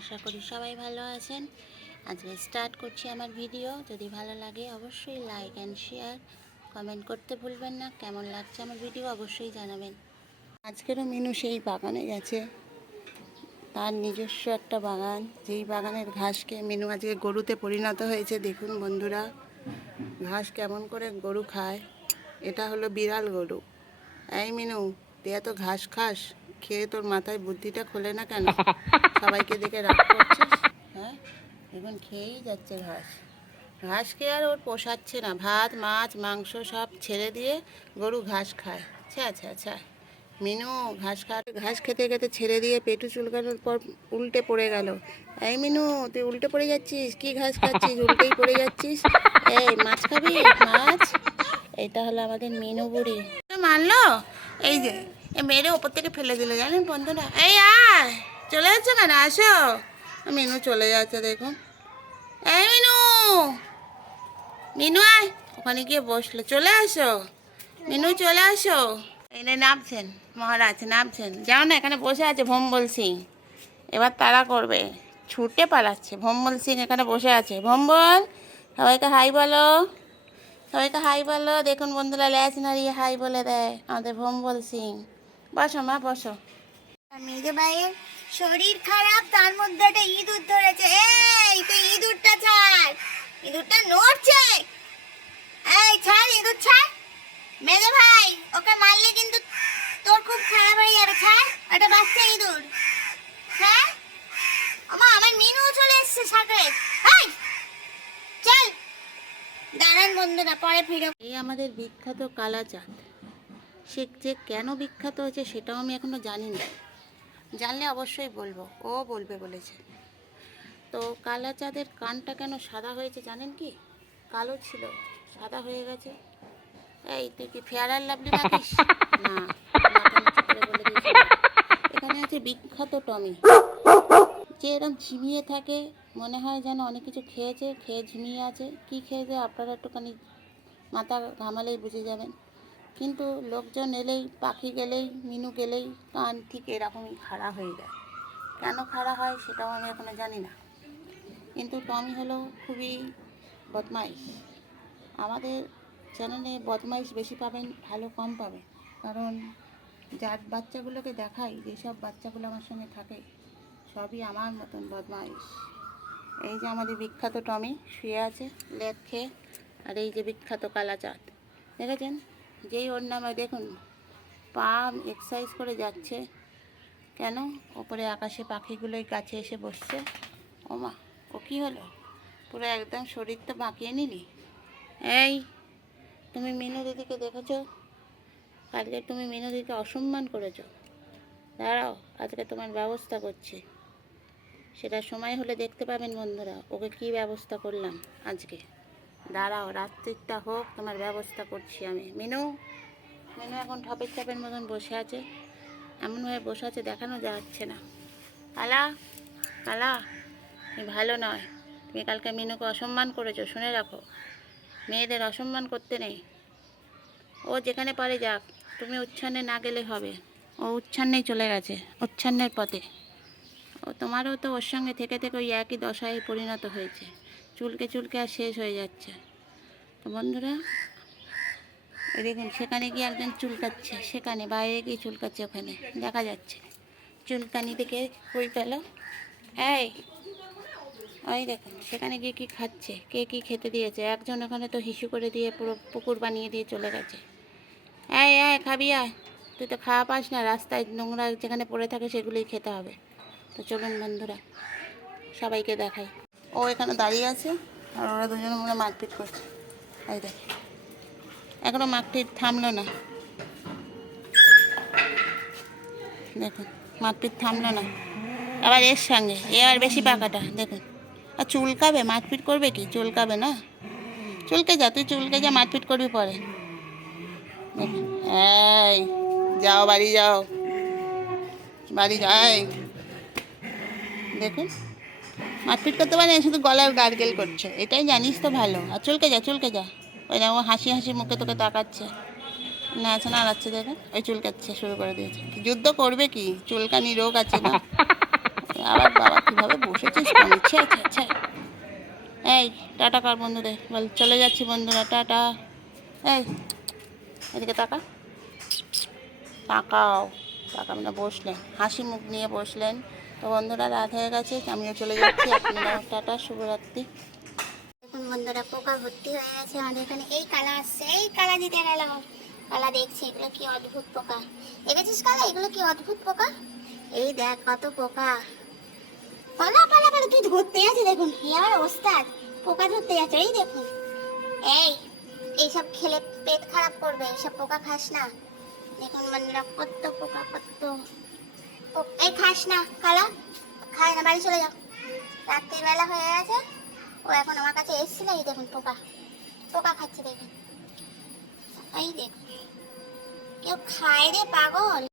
আশা করি সবাই ভালো আছেন। আজকে স্টার্ট করছি আমার ভিডিও যদি ভালো লাগে অবশ্যই লাইক অ্যান্ড শেয়ার কমেন্ট করতে ভুলবেন না। কেমন লাগছে আমার ভিডিও অবশ্যই জানাবেন। আজকেরও মিনু সেই বাগানে গেছে। তার নিজস্ব একটা বাগান। যেই বাগানের ঘাসকে মিনু আজকে গরুতে পরিণত হয়েছে। দেখুন বন্ধুরা, ঘাস কেমন করে গরু খায়। এটা হলো বিড়াল গরু। এই মিনু তুই এত ঘাস খাস। খেয়ে তোর মাথায় বুদ্ধিটা খোলে না কেন? সবাইকে দেখে রাগ করছিস? হ্যাঁ? এখন খেয়েই যাচ্ছে ঘাস। ঘাস খেয়ে আর ওর পোষাচ্ছে না। ভাত, মাছ, মাংস সব ছেড়ে দিয়ে গরু ঘাস খায়। আচ্ছা আচ্ছা আচ্ছা মিনু, ঘাস খা ঘাস খেতে খেতে ছেড়ে দিয়ে পেটু চুলকানোর পর উল্টে পড়ে গেল। এই মিনু, তুই উল্টে পড়ে যাচ্ছিস? কি ঘাস খাচ্ছিস? উল্টেই পড়ে যাচ্ছিস? এই, মাছ খাবি? মাছ? এটা হলো আমাদের মিনু বুড়ি। মানলো? এই যে মেরে ওপর থেকে ফেলে দিল, জানেন বন্ধুরা? এই আয়, চলে যাচ্ছে কেন? আসো। মিনু চলে যাচ্ছে, দেখুন। এই মিনু মিনু আয়, ওখানে গিয়ে বসল। চলে আসো। মিনু, চলে আসো। এনে নামছেন, মহারাজ, নামছেন। যাও না, এখানে বসে আছে ভম্বল সিং এবার তারা করবে। ছুটে পালাচ্ছে ভম্বল সিং এখানে বসে আছে। ভম্বল সবাইকে হাই বলো। সবাইকে হাই বলো। দেখুন বন্ধুরা, ল্যাচ নাড়িয়ে হাই বলে দেয় আমাদের ভম্বল সিং। বসো মা বসো। মেজে ভাইয়ের শরীর খারাপ তার মধ্যে একটা ইঁদুর ধরেছে। এই তুই ইঁদুরটা ছাড়। ইঁদুরটা নড়ছে। এই ছাড় ইঁদুর ছাড়। মেজে ভাই ওকে মারলে কিন্তু তোর খুব খারাপ হয়ে যাবে। ছাড় একটা বাচ্চা ইঁদুর। হ্যাঁ আমা আমার মিনু চলে এসেছে সাথে। এই চল। দাঁড়ান বন্ধুরা পরে ফিরে এই আমাদের বিখ্যাত কালাচাঁদ। সে যে কেন বিখ্যাত হয়েছে সেটাও আমি এখনও জানি না জানলে অবশ্যই বলব। ও বলবে বলেছে। তো কালাচাঁদের কানটা কেন সাদা হয়েছে জানেন কি? কালো ছিল, সাদা হয়ে গেছে। এই, তুই কি ফেয়ার আর লাভলি রাখিস না। এখানে আছে বিখ্যাত টমি। যে এরকম ঝিমিয়ে থাকে, মনে হয় যেন অনেক কিছু খেয়েছে, খেয়ে ঝিমিয়ে আছে। কি খেয়েছে আপনারা একটুখানি মাথা ঘামালেই বুঝে যাবেন। কিন্তু লোকজন এলেই, পাখি গেলেই, মিনু গেলেই কান ঠিক এরকমই খাড়া হয়ে যায়। কেন খাড়া হয় সেটাও আমি এখনও জানি না। কিন্তু টমি হলো খুবই বদমাইশ। আমাদের চ্যানেলে বদমাইশ বেশি পাবেন, ভালো কম পাবেন। কারণ যার বাচ্চাগুলোকে দেখাই, যেসব বাচ্চাগুলো আমার সঙ্গে থাকে, সবই আমার মতন বদমাইশ। এই যে আমাদের বিখ্যাত টমি, শুয়ে আছে, লেপ খেয়ে, আর এই যে বিখ্যাত কালাচাঁদ। দেখেছেন? যেই ওর নামে দেখুন পা এক্সারসাইজ করে যাচ্ছে। কেন? ওপরে আকাশে পাখিগুলোই কাছে এসে বসছে। ওমা, ও কী হলো? পুরো একদম শরীর তো বাঁকিয়ে নিলি। এই, তুমি মিনু দিদিকে দেখেছ? কালকে তুমি মিনু দিদিকে অসম্মান করেছ। দাঁড়াও, আজকে তোমার ব্যবস্থা করছি। সেটা সময় হলে দেখতে পাবেন বন্ধুরা, ওকে কি ব্যবস্থা করলাম আজকে। দাঁড়াও, রাত্রিটা হোক, তোমার ব্যবস্থা করছি আমি। মিনু মিনু এখন ঠপের চাপের মতন বসে আছে। এমনভাবে বসে আছে দেখানো যাচ্ছে না। কালা কালা তুমি ভালো নয়। তুমি কালকে মিনুকে অসম্মান করেছ, শুনে রাখো। মেয়েদের অসম্মান করতে নেই। ও যেখানে পারে যাক, তুমি উচ্ছন্নে না গেলে হবে। ও উচ্ছান্নেই চলে গেছে, উচ্ছন্নের পথে। ও তোমারও তো ওর সঙ্গে থেকে থেকে ওই একই দশায় পরিণত হয়েছে। চুলকে চুলকে আর শেষ হয়ে যাচ্ছে। তো বন্ধুরা দেখুন, সেখানে গিয়ে একজন চুলকাচ্ছে, সেখানে বাইরে গিয়ে চুলকাচ্ছে ওখানে, দেখা যাচ্ছে। চুলকানি থেকে কই পেল? এই ওই দেখুন, সেখানে গিয়ে কি খাচ্ছে, কে কি খেতে দিয়েছে? একজন ওখানে তো হিসু করে দিয়ে পুরো পুকুর বানিয়ে দিয়ে চলে গেছে। এই এই, খাবি, আয়। তুই তো খাওয়া পাস না, রাস্তায় নোংরা যেখানে পড়ে থাকে সেগুলোই খেতে হবে। তো চলুন বন্ধুরা, সবাইকে দেখাই। ও এখানে দাঁড়িয়ে আছে, আর ওরা দুজন মনে মারপিট করছে। এই দেখ, এখনও মারপিট থামলো না। দেখুন, মারপিট থামলো না। আবার এর সঙ্গে, এ আর বেশি পাকাটা, দেখুন। আর চুলকাবে, মারপিট করবে কি? চুলকাবে না? চুলকে যা, তুই চুলকে যা, মারপিট করবি পরে। এই, যাও বাড়ি যাও। বাড়ি যাই দেখুন। মারপিট করতে পারে না, শুধু গলার গার্গেল করছে। এটাই জানিস তো ভালো। আর চুলকে যা চুলকে যা। ওই যেমন হাসি হাসি মুখে তোকে তাকাচ্ছে। নাচা নাড়াচ্ছে দেখে। ওই চুলকাচ্ছে শুরু করে দিয়েছে। যুদ্ধ করবে কি? চুলকানি রোগ আছে না? আবার বাবা কীভাবে বসেছিস? কেন ছে ছে ছে। এই টাটা কার বন্ধুদের। বল চলে যাচ্ছি বন্ধুরা টাটা। এই এদিকে তাকা। তাকাও। তাকাম না বসলেন। হাসি মুখ নিয়ে বসলেন। তো বন্ধুরা, রাত হয়ে গেছে, আমিও চলে যাচ্ছি। আপনারা টাটা, শুভরাত্রি। বন্ধুরা, পোকা ভর্তি হয়ে গেছে আমাদের এখানে। এই কালা আসছে, এই কালা দিতে গেল কালা দেখছি, এগুলো কি অদ্ভুত পোকা। দেখেছিস কালা, এগুলো কি অদ্ভুত পোকা? এই দেখ, কত পোকা। পালা পালা পালা, তুই ধরতে যাচ্ছে দেখুন। আমার ওস্তাদ, পোকা ধরতে যাচ্ছে, এই দেখুন। এই, এইসব খেলে পেট খারাপ করবে, এইসব পোকা খাস না। দেখুন বন্ধুরা, কত পোকা, কত। এই খাস না, খালা। খায় না, বাড়ি চলে যাও রাত্রিবেলা হয়ে গেছে। ও এখন আমার কাছে এসেছিল, এই দেখুন পোকা। পোকা খাচ্ছে দেখুন। এই দেখুন। কেউ খায় রে পাগল।